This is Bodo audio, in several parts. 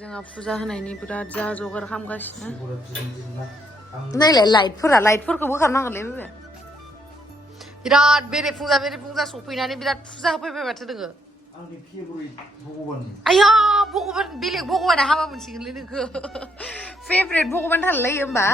जोंहा फुजा होनायनि बिराद जा जगार खालामगासिनो नायलाय लाइटफोरखौ बोखारनांगोनलै बे बिराद बेरे-फुंजा सफैनानै बिराद फुजा होफैबाय माथो नोङो आंनि फेभरेट भगबान आया भगबान बेलेग भगबाना हाबा मोनसिगोनलै नोंखो फेभरेट भगबान थालायो होमबा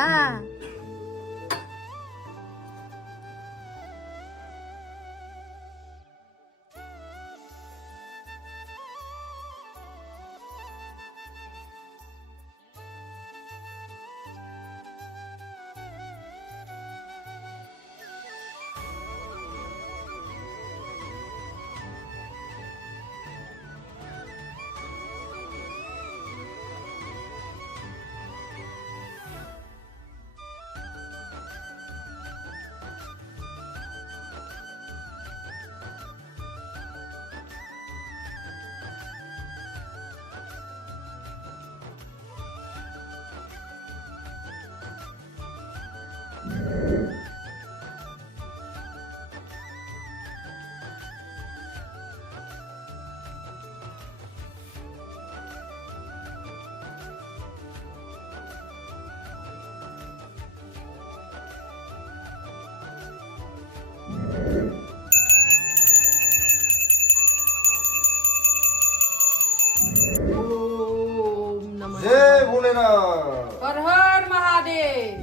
जय भोलेनाथ हर हर महादेव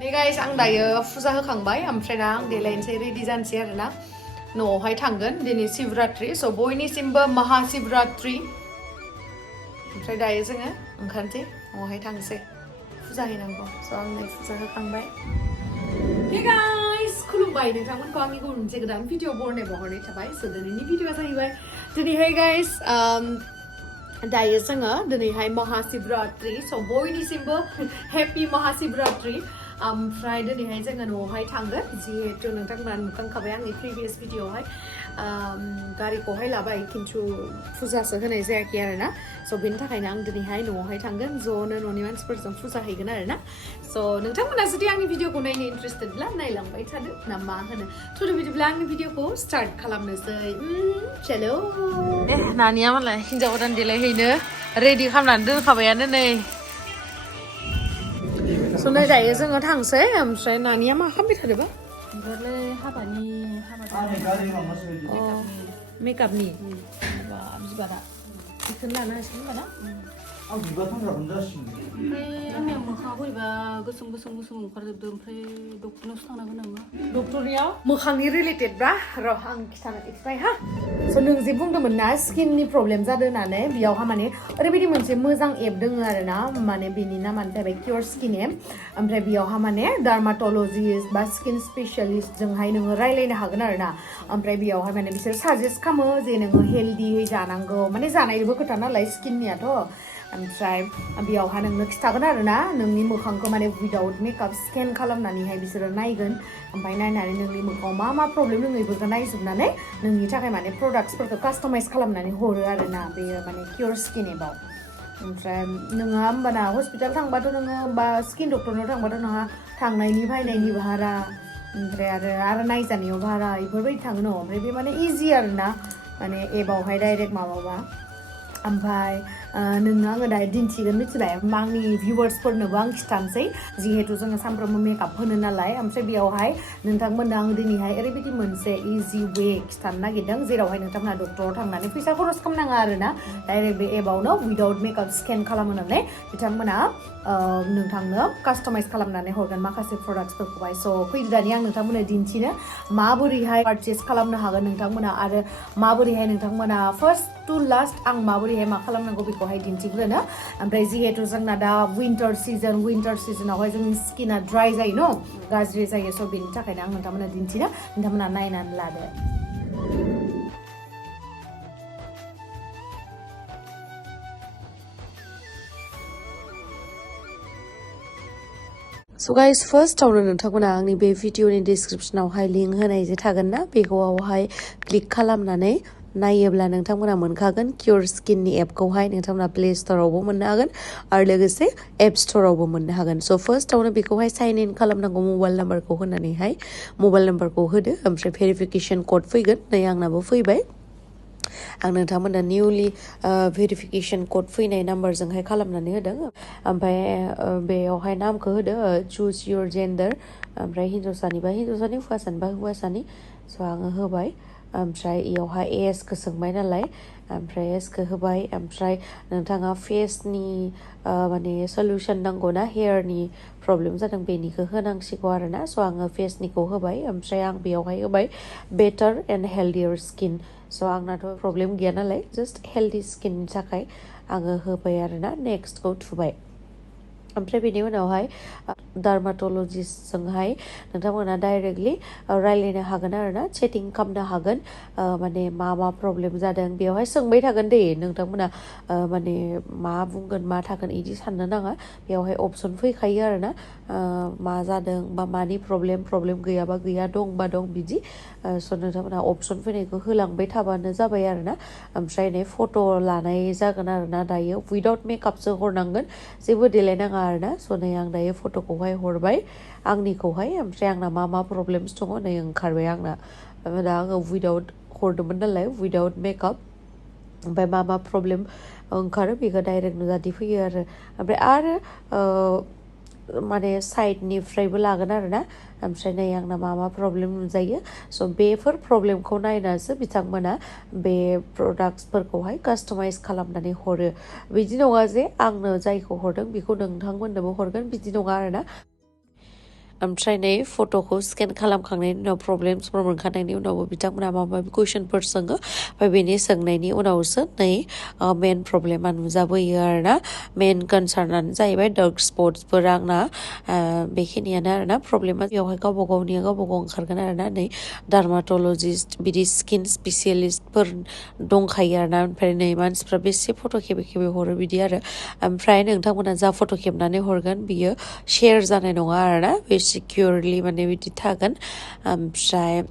नै गाइस आं दायो फुजा होखांबाय ओमफ्राय दा आं देलायनोसै रेडि जानोसै आरोना न'आवहाय थांगोन दिनै शिवरात्रि स' बयनिसिमबो महा शिवरात्रि ओमफ्राय दायो जोङो ओंखारनोसै न'आवहाय थांसै फुजा हैनांगौ स' आं नै फुजा होखांबाय Hey guys, खुलुमबाय नोंथांमोनखौ आंनि गुबुन मोनसे गोदान भिडिअ बरनाय बावहरनाय थाबाय स' दिनैनि भिडिअआ जाहैबाय दिनैहाय गाइस दायो जोङो दिनैहाय महा शिवरात्रि स' बयनिसिमबो हेपि महा शिवरात्रि ओमफ्राय दिनैहाय जोङो न'आवहाय थांगोन जिहेतु नोंथांमोना नुखांखाबाय आंनि प्रिभियास भिडिअआवहाय गारिखौहाय लाबाय खिन्थु फुजासो होनाय जायाखै आरोना स' बेनि थाखायनो आं दिनैहाय न'आवहाय थांगोन ज'नो न'नि मानसिफोरजों फुजा हैगोन आरोना स' नोंथांमोना जुदि आंनि भिडिअखौ नायनो इन्टारेस्टेडब्ला नायलांबाय थादो ना मा होनो थ' बिदिब्ला आंनि भिडिअखौ स्टार्ट खालामनोसै चलो नानिया मालाय हिन्जाव गोदान देलायहैनो रेडि खालामनानै दोनखाबायानो नै स' नै दायो जोङो थांसै ओमफ्राय नानिया मा खालामबाय थादोंबा ओमफ्राय हाबानि मेकआपनि बिबारा बेखौनो लानो हासिगोन होनबा ना आं बिबार फानग्राखौनो जासिगोन ओमफ्राय आंनिया मोखाङा बोरैबा गोसोम ओंखारजोबदों ओमफ्राय डक्टरनावसो थांनांगोन नामा डक्टरनियाव मोखांनि रिलेटेड बा र' आं खिथानो एक्सप्लाइन हा स' नों जे बुंदोंमोन ना स्किननि प्रब्लेम जादों होननानै बेयावहा माने ओरैबायदि मोनसे मोजां एप दङ आरोना माने बेनि नामानो जाहैबाय क्युरस्किन एप ओमफ्राय बेयावहा माने डार्माटलजिस्ट बा स्किन स्पेसियलिस्टजोंहाय नोङो रायलायनो हागोन आरोना ओमफ्राय बेयावहाय माने बिसोर साजेस्ट खालामो जे नोङो हेल्दियै जानांगौ माने जानायनिबो खोथा नालाय स्किननियाथ' ओमफ्राय बेयावहा नोंनो खिथागोन आरोना नोंनि मोखांखौ माने उइदाउट मेकआप स्केन खालामनानैहाय बिसोरो नायगोन ओमफ्राय नायनानै नोंनि मोखाङाव मा प्रब्लेम दङ बेफोरखौ नायजोबनानै नोंनि थाखाय माने प्रडाक्ट्सफोरखौ कास्टमाइज खालामनानै हरो आरोना बेयो माने क्युरस्किन एपआव ओमफ्राय नोङो होमबाना हस्पिटाल थांबाथ' नोङो बा स्किन डक्टरनाव थांबाथ' नोंहा थांनायनि फैनायनि भारा ओमफ्राय आरो नायजानायाव भारा बेफोरबायदि थाङो न' ओमफ्राय बे माने इजि आरोना माने एपआवहाय डाइरेक्ट माबाबा ओमफ्राय नोंनो आङो दायो दिन्थिगोन मिथिबाय आंनि भिउवार्सफोरनोबो आं खिथानोसै जिहेतु जोङो सानफ्रोमबो मेकआप होनो नालाय ओमफ्राय बेयावहाय नोंथांमोननो आं दिनैहाय ओरैबायदि मोनसे इजि वे खिथानो नागिरदों जेरावहाय नोंथांमोना डक्टराव थांनानै फैसा खरस खालामनाङा आरोना डाइरेक्ट बे एपआवनो उइदाउट मेकआप स्केन खालामनानै बिथांमोना नोंथांनो कास्टमाइज खालामनानै हरगोन माखासे प्रडाक्ट्सफोरखौहाय स' फैदो दानि आं नोंथांमोननो दिन्थिनो माबोरैहाय पारचेस खालामनो हागोन नोंथांमोना आरो माबोरैहाय नोंथांमोना फार्स्ट टु लास्ट आं माबोरैहाय मा खालामनांगौ बेखौहाय दिन्थिग्रोनो ओमफ्राय जिहेतु जोंना दा विन्टार सिजनावहाय जोंनि स्किना ड्राइ जायो न' गाज्रि जायो स' बेनि थाखायनो आं नोंथांमोना दिन्थिनो नोंथांमोना नायनानै लादो स' गाइस फार्स्टआवनो नोंथांमोना आंनि बे भिडिअनि डिसक्रिपसनावहाय लिंक होनाय जे थागोन ना बेखौहाय क्लिक खालामनानै नायोब्ला नोंथांमोना मोनखागोन क्यूरस्किननि एपखौहाय नोंथांमोना प्ले स्ट'रावबो मोननो हागोन आरो लोगोसे एप स्ट'रावबो मोननो हागोन स' फार्स्टआवनो बेखौहाय साइन इन खालामनांगौ मबाइल नाम्बारखौ होनानैहाय मबाइल नाम्बारखौ होदो ओमफ्राय भेरिफिकेसन कड फैगोन नै आंनाबो फैबाय आं नोंथांमोना निउलि भेरिफिकेसन कड फैनाय नाम्बारजोंहाय खालामनानै होदों ओमफ्राय बेयावहाय नामखौ होदो चुज योर जेन्डार ओमफ्राय हिन्जावसानिबा हिन्जावसानि हौवासानिबा हौवासानि स' आङो होबाय ओमफ्राय इयावहाय एजखौ सोंबाय नालाय ओमफ्राय एजखौ होबाय ओमफ्राय नोंथाङा फेसनि माने सलिउसन नांगौ ना हेयारनि प्रब्लेम जादों बेनिखौ होनांसिगौ आरोना स' आङो फेसनिखौ होबाय ओमफ्राय आं बेयावहाय होबाय बेटार एन्ड हेल्दियर स्किन स' आंनाथ' प्रब्लेम गैया नालाय जास्ट हेल्दि स्किननि थाखाय आङो होबाय आरोना नेक्स्टखौ थुबाय ओमफ्राय बेनि उनावहाय डार्माट'लजिस्टजोंहाय नोंथांमोना डाइरेक्टलि रायज्लायनो हागोन आरोना चेटिं खालामनो हागोन माने मा प्रब्लेम जादों बेवहाय सोंबाय थागोन दे नोंथांमोना माने मा बुंगोन मा थागोन इदि साननो नाङा बेवहाय अपसन फैखायो आरोना मा जादों बा मानि प्रब्लेम गैयाबा गैया दंबा दं बिदि स' नोंथांमोना अपसन फैनायखौ होलांबाय थाबानो जाबाय आरोना ओमफ्राय नै फट' लानाय जागोन आरोना दायो उइदाउट मेकआपसो हरनांगोन जेबो देलायनाङा आरोना स' नै आं दायो फट'खौहाय हरबाय आंनिखौहाय ओमफ्राय आंना मा प्रब्लेम्स दङ नै ओंखारबाय आंना दा आङो उइदाउट हरदोंमोन नालाय उइदाउट मेकआप ओमफ्राय मा प्रब्लेम ओंखारो बेखौ डाइरेक्ट नुजाथि फैयो आरो ओमफ्राय माने साइडनिफ्रायबो लागोन आरोना ओमफ्राय नै आंना मा प्रब्लेम नुजायो स' बेफोर प्रब्लेमखौ नायनासो बिथांमोना बे प्रडाक्टसफोरखौहाय कास्टमाइज खालामनानै हरो बिदि नङा जे आंनो जायखौ हरदों बेखौ नोंथांमोननोबो हरगोन बिदि नङा आरोना ओमफ्राय नै फट'खौ स्केन खालामखांनायनि उनाव प्रब्लेमसफोर मोनखांनायनि उनावबो बिथांमोना माबा कुइसनफोर सोङो ओमफ्राय बेनि सोंनायनि उनावसो नै मेन प्रब्लेमा नुजाबोयो आरोना मेन कनसार्नानो जाहैबाय डार्क स्पट्सफोर आंना बेखिनियानो आरोना प्रब्लेमा बेवहाय गावबा गाव ओंखारगोन आरोना नै डार्माट'लजिस्ट बिदि स्किन स्पेसियेलिस्टफोर दंखायो आरोना ओमफ्राय नै मानसिफ्रा बेसे फट' खेबै हरो बिदि आरो ओमफ्राय नोंथांमोना जा फट' खेबनानै हरगोन बियो शेयार जानाय नङा आरोना बे सिकिउरलि माने बिदि थागोन ओमफ्राय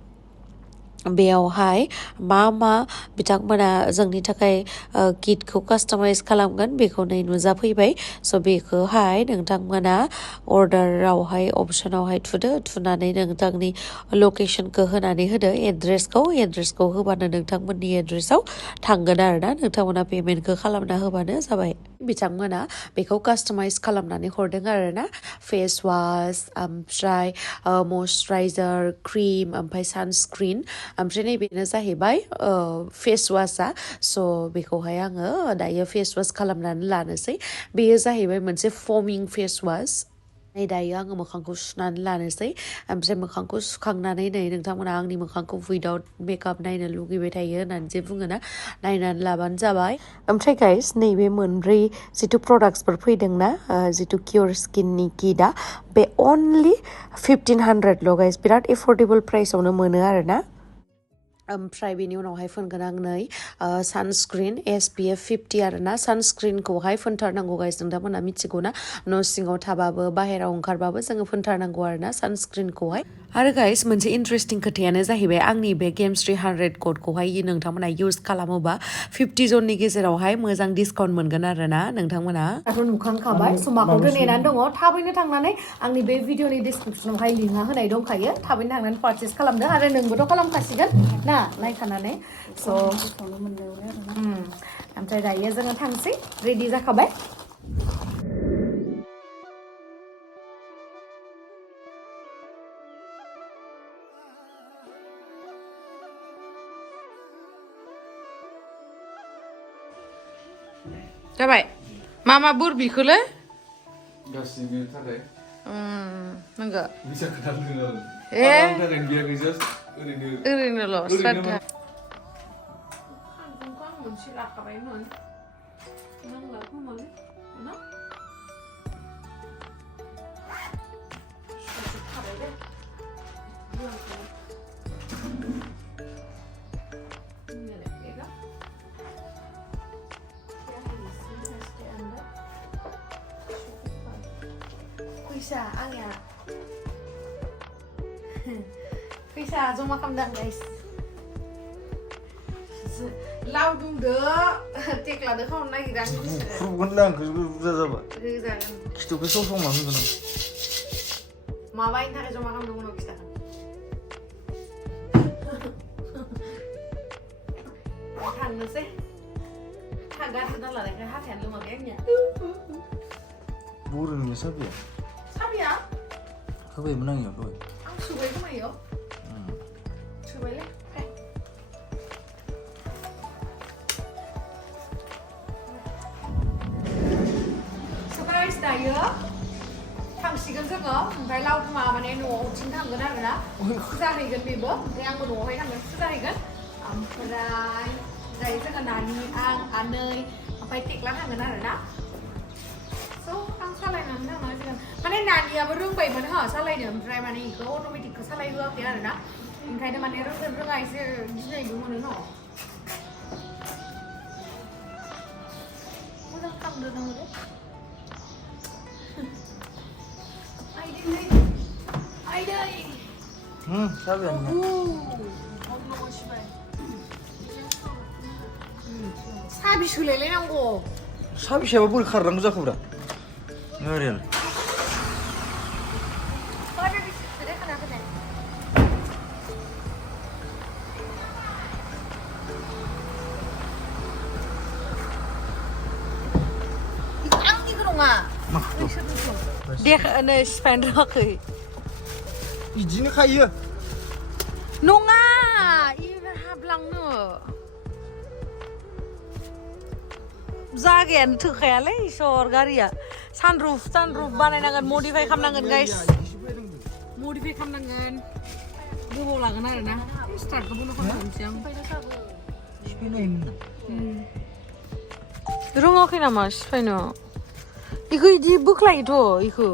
बेयावहाय मा बिथांमोना जोंनि थाखाय किटखौ कास्टमाइज खालामगोन बेखौ नै नुजाफैबाय स' बेखौहाय नोंथांमोना अर्डारावहाय अपसनावहाय थुनानै नोंथांनि लकेसनखौ होनानै होदो एड्रेसखौ होबानो नोंथांमोननि एड्रेसाव थांगोन आरोना नोंथांमोना पेमेन्टखौ खालामना होबानो जाबाय बिथांमोना बेखौ कास्टमाइज खालामनानै हरदों आरोना फेस वास ओमफ्राय मयस्चाराइजार क्रिम ओमफ्राय सानस्क्रिन ओमफ्राय नैबेनो जाहैबाय फेस वासआ स' बेखौहाय आङो दायो फेस वास खालामनानै लानोसै बेयो जाहैबाय मोनसे फमिं फेस वास नै दायो आङो मोखांखौ सुनानै लानोसै ओमफ्राय मोखांखौ सुखांनानै नै नोंथांमोना आंनि मोखांखौ उइदाउट मेकआप नायनो लुगैबाय थायो होननानै जे बुङोना नायनानै लाबानो जाबाय ओमफ्राय गाइस नैबे मोनब्रै जिथु प्रडाक्टसफोर फैदोंना जिथु क्यूरस्किननि किटआ बे अनलि 1500ल' गाइस बिराद एफर्डेबल प्राइसआवनो मोनो आरोना ओमफ्राय बेनि उनावहाय फोनगोन आं नै सानस्क्रिन SPF 50 आरोना सानस्क्रिनखौहाय फोनथारनांगौ गाइस नोंथांमोना मिथिगौ ना न' सिङाव थाबाबो बाहेराव ओंखारबाबो जोङो फोनथारनांगौ आरोना सानस्क्रिनखौहाय आरो गाइस मोनसे इन्टारेस्टिं खोथायानो जाहैबाय आंनि बे गेम्स 300 क'डखौहाय नोंथांमोना इउज खालामोबा 50 जननि गेजेरावहाय मोजां डिसकाउन्ट मोनगोन आरोना नोंथांमोना दाथ' नुखांखाबाय स' माखौथ' नेनानै दङ थाबैनो थांनानै आंनि बे भिडिअनि डिसक्रिपसनावहाय लिंकआ होनाय दंखायो थाबैनो थांनानै पारचेस खालामदो आरो नोंबोथ' खालामखासिगोन ना नायखानानै स' ओमफ्राय दायो जोङो थांसै रेडि जाखाबाय जाबाय मा बुर बिखोलै गासिबो थाखाय नंगौ बिसा खोनादों आरो आंनि थाखाय बिया जास्ट ओरैनोल' ओरैनो खानजंखौ आं मोनसे लाखाबायमोन नांला खोमालै ना खाबाय दे फैसा आंनिया फैसा जमा खालामदों गाइस लावदुमदो टेक्लादो खावनो नागिरा आं खुरगोनलाय आंखौ बुरजा जाबा रोजागोन खिथुखौ सौसंना होगोन आं माबायनि थाखाय जमा खालामदों उनाव खिथागोन थांनोसै थांगारजोबना लानायखाय हाथायानो लोमाखै आंनिया बर'नि साबिया साबिया होबायमोन आंनियाव दहाय आं सोबाय खोमायो सोबायलै सरप्राइज दायो थांसिगोन जोङो ओमफ्राय लावदुमा माने न'आवथिं थांगोन आरोना फुजा हैगोन बेबो ओमफ्राय आंबो न'आवहाय थांगोन फुजा हैगोन ओमफ्राय दायो जोङो नानि आं आनै ओमफ्राय टेक्ला थांगोन आरोना स' आं सालायनानै थांनांसिगोन माने नानियाबो रोंबायमोन हो सालायनो ओमफ्राय माने बेखौ अट'मेटिकखौ सालायहोआखै आरोना ओंखायनो माने रोंगोन रोङा एसे गिनायबो मोनो न' मोजां खालामदो नोङो दे आइदै साबियानो साबि सोलायलायनांगौ साबिसायाबा बोरै खारनांगौ जाखोब्रा ओरैनो आंनिखौ नङा नै सिफायनो रोङाखै बिदिनो खायो नङा इबो हाबलांनो जागायानो थोखायालै इसर गारिया सानरुफ बानायनांगोन मडिफाइ खालामनांगोन गाइस मडिफाइ खालामनांगोन गोबाव लागोन आरोना स्टार्टखौ बन्द खालामनोसै आं रोङाखै नामा सिफायनो इखौ इदि बोख्लायोथ' इखौ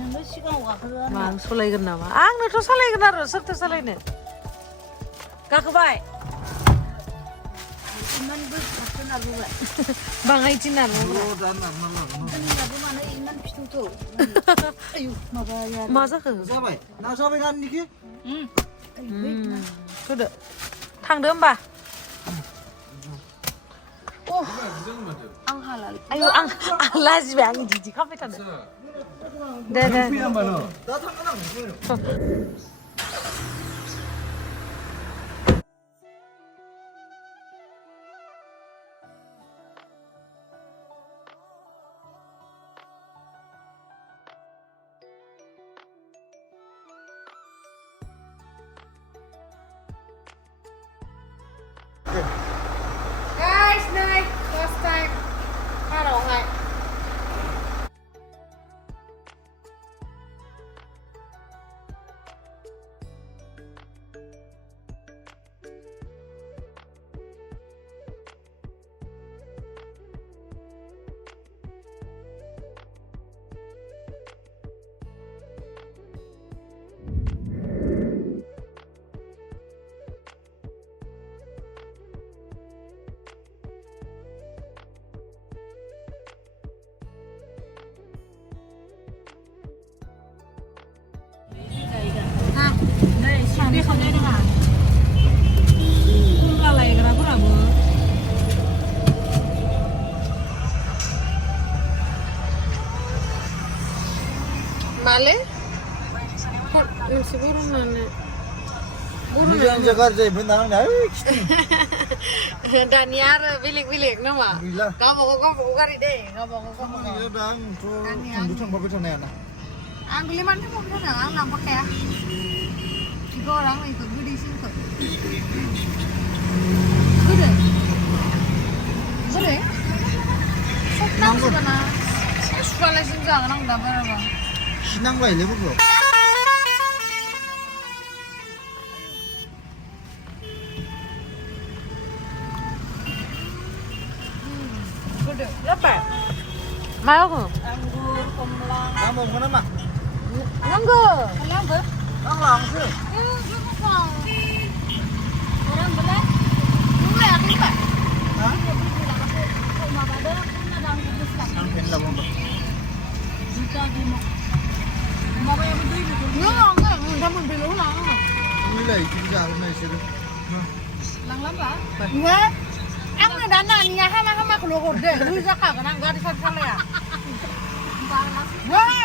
नोङो सिगाङाव गाखोगोन मा आं सालायगोन नामा आंनोथ' सालायगोन आरो सोरथो सालायनो गाखोबाय इमानबो गाखो नारबोबाय बाङाय थिनारबोब्रा जोंनियाबो मानो इमान फिथौथौ आयु माबाया मा जाखो जाबाय ना जाबाय नानिखि होदो थांदो होमबा आं हालालै आयु आं लाजिबाय आं इदि खालामबाय थानो दे दा थांगोन आं guys नै first time कारआवहाय बे खालामनाय रोङा खुमब्रा लायग्राफोराबो माले मोनसे बर'नानो मोजां जागार जाहैबाय ना आंना दानिया आरो बेलेग बेलेग नामा गैला गावबागाव गारि दे गावबागाव दा आंथ' थांबाय थानायाना आं बेलाय मानो थांबाय थादों आं लांफाखाया बेखौ आरो आं बेखौ गोदैसिनखौ गोदै गोदै सब नांजोबोना सुवालासिनो जागोन आं दा बाराबा नांबायलै गथ' गोदै जाबाय मा दङ आंगुर कमला नांबावगोन नामा नांगौ लांबो नांलांसो लांबोलाय नों लायाखै होनबा माबादो खमला दांगुर आं फेन लाबोनो जुता माबायाबो दै गुदुं नोंथां मोनफैल' लां उइलाय बिदि जागोन ना इसोरो लांलाबा नङा आंनो दा नानिया हामा हामाखौल' हरदो होजाखागोन आं गारि सालाया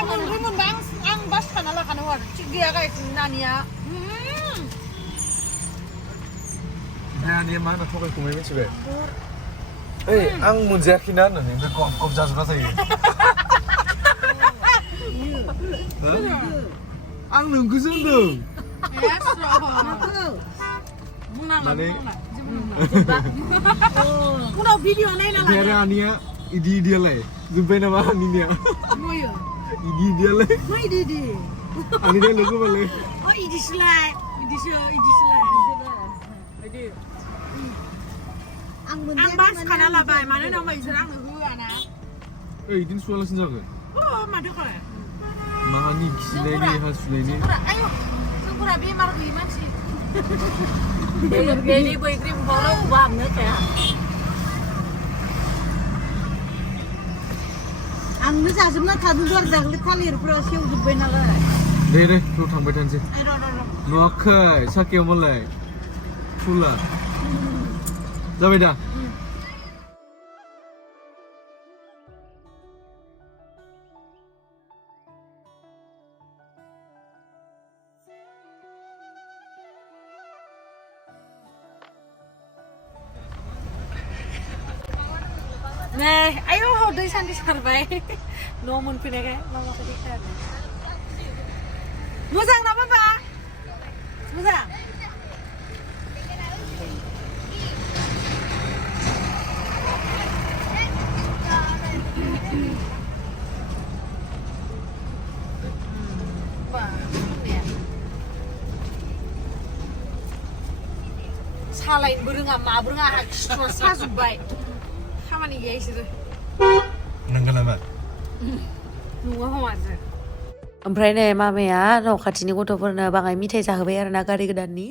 मोनब्रै मोनबा आं बास खाना लाखानो हर थिग गैया गाइस नानिया नानिया मा होनो थगायखुमाय मिथिबाय ओइ आं मोनजायाखैना होननानै ओमफ्राय गब गब जाजोबना थायो आं नोंखौसो होनदों माने उनाव भिडिअ नायना ओमफ्राय आरो आनिया इदि इदियालाय जोब्बाय नामा आनिनिया इदि इदियालाय मा इदि आनिनिया लोगो बालाय अ इदिसोलाय आं बास खाना लाबाय मानो होनबा इसोर आंनो होआना ओइ इदिनो सुवालासिनो जागोन माथो खालाय माहानि खिनायनि हासुनायनि आयु जोंफोरा बेमार गैयि मानसि बेनि बैग्रि बिफांआव उबा हाबनो थाया आंनो जाजोबना थादों आरो जाग्लिद थालिरफोरा सेवजोब्बाय नालाय दे ज' थांबाय थानोसै नुवाखै साकियाव मालाय फुला जाबाय दा Nah, ayo udah santai sarbai. No मोनफैनायखाय मामाखौ देखायनो. मोजां ना बाबा? मोजां. सालायनोबो रोङा माबो रोङा खिथुआ साजोब्बाय. खामानि गैया इसोरो नंगौ नामा नङा हमारसो ओमफ्राय नै मामाया न' खाथिनि गथ'फोरनो बाङाय मिथाइ जाहोबाय आरो ना गारि गोदाननि